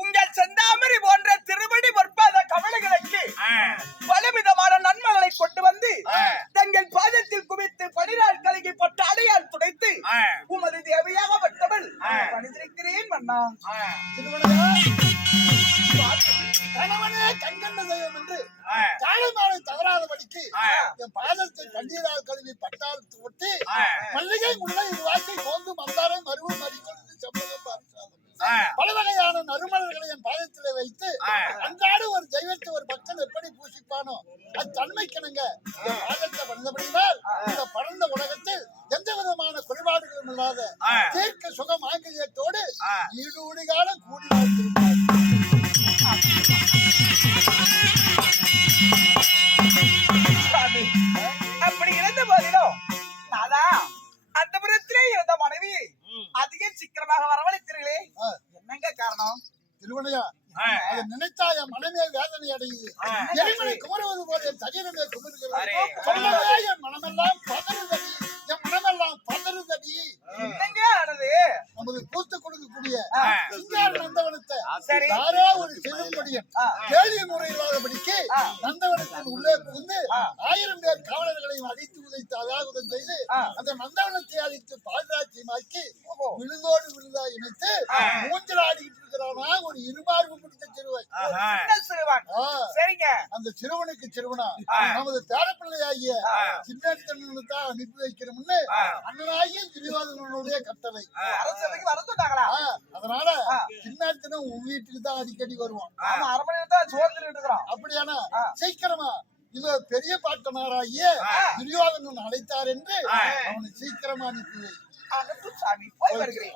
உங்கள் செந்தாமரை போன்ற திருமணி பொற்பாத கமலங்களுக்கு பலவிதமான நன்மைகளை கொண்டு வந்து தங்கள் பாதத்தில் குவித்து 12 கலகி பட்ட அடையால் துடைத்து உமது தேவையாக பட்டவள் பணிந்திருக்கிறேன் மன்னா. கணவனே கண்கண்ட தெய்வம் என்று தாழ்மானை தவறாதபடிக்கு என் பாதத்தை கண்ணீரால் கழுவி பட்டால் ஒட்டி மல்லிகை முல்லை வாக்கை கோந்து மந்தாரம் மருவும் மறிக்கொண்டு செம்பகம் பார்த்தாலும் பல வகையான நறுமலர்களை என் பாதத்திலே வைத்து அன்றாடு ஒரு தெய்வத்தை ஒரு பக்தன் எப்படி பூசிப்பானோ அத்தன்மைக்கிணங்க என் பாதத்தை வந்தபடினால் இந்த பரந்த உலகத்தில் எந்த விதமான குறைபாடுகளும் இல்லாத தீர்க்க சுகம் ஆங்கிலியத்தோடு ஈடூடி காலம் கூடி வாழ்ந்திருப்பார். அப்படி இருந்த போதிலும் நாதா அந்த புறத்திலே இருந்த மனைவியை அதிக சீக்கிரமாக வரவழைத்தீர்களே, என்னங்க காரணம்? திருவனையா அதை நினைச்சா என் மனமே வேதனை அடையுது. எரிமலை குமருவது போல என் சரீரமே குமருகிறது. சொல்லவே என் மனமெல்லாம் பதறுதடி, என் மனமெல்லாம் பதறுதடி. என்னங்க ஆனது? நமது பூத்து கொடுக்கக்கூடிய சிங்கார நந்தவனத்தை யாரோ ஒரு செல்லும்படியன் கேள்வி முறை இல்லாதபடிக்கு நந்தவனத்தின் உள்ளே புகுந்து 1000 பேர் காவலர்களையும் அடித்து உதைத்து அதாகுதம் செய்து அந்த நந்தவனத்தை அழித்து பால்ராட்சியமாக்கி விழுந்தோடு விழுதா இணைத்து மூஞ்சல் ஆடிக்கிட்டு இருக்கிறானா ஒரு இருமார்பு பிடித்த சிறுவன். அந்த சிறுவனுக்கு சிறுவனா நமது பேரப்பிள்ளையாகிய சின்னத்தண்ணனை தான் அனுப்பி வைக்கணும்னு அண்ணனாகிய திரிவாதனுடைய கட்டளை. அதனால சின்னத்தனும் உன் வீட்டுக்கு தான் அடிக்கடி வருவான். அப்படியானா சீக்கிரமா இது பெரிய பாட்டனாராகிய துரியோதனன் அழைத்தார் என்று அவனை சீக்கிரமா அனுப்பி வை. போய் வருகிறேன்.